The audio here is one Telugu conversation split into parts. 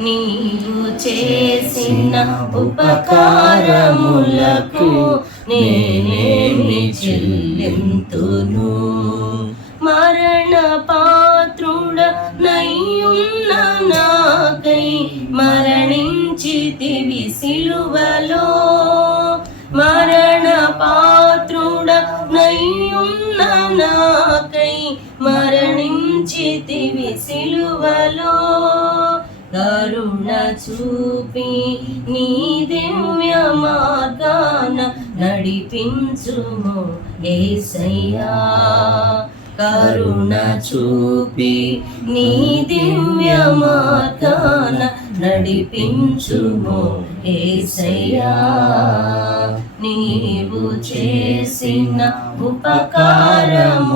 నీవు చేసిన ఉపకారములకు నేనేమి చెల్లింతును. మరణ పాత్రుడ నయ్యున్న నాకై మరణించితివి సిలువలో. మరణ పాత్రుడ నయ్యున్న నాకై మరణించితివి సిలువలో. కరుణ చూపి నీ దివ్య మార్గాన నడిపించుము ఏసయ్యా కరుణ చూపి నీ దివ్య మార్గాన నడిపించుము ఏసయ్యా నీవు చేసిన ఉపకారములకు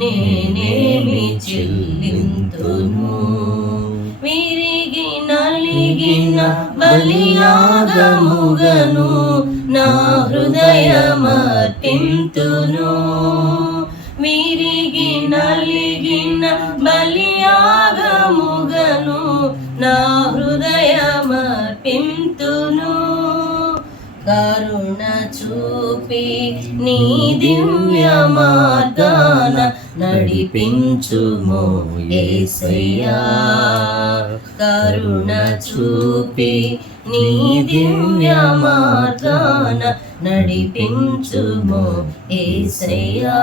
నేనేమి చిల్ బలియాగముగను నా హృదయమర్పింతును. విరిగి నలిగిన బలియాగముగను నా హృదయమర్పింతును. కరుణ చూపి నీ దివ్య మార్గాన నడిపించుము ఏసయ్యా. కరుణ చూపి నీ దివ్య మార్గాన నడిపించుము ఏసయ్యా.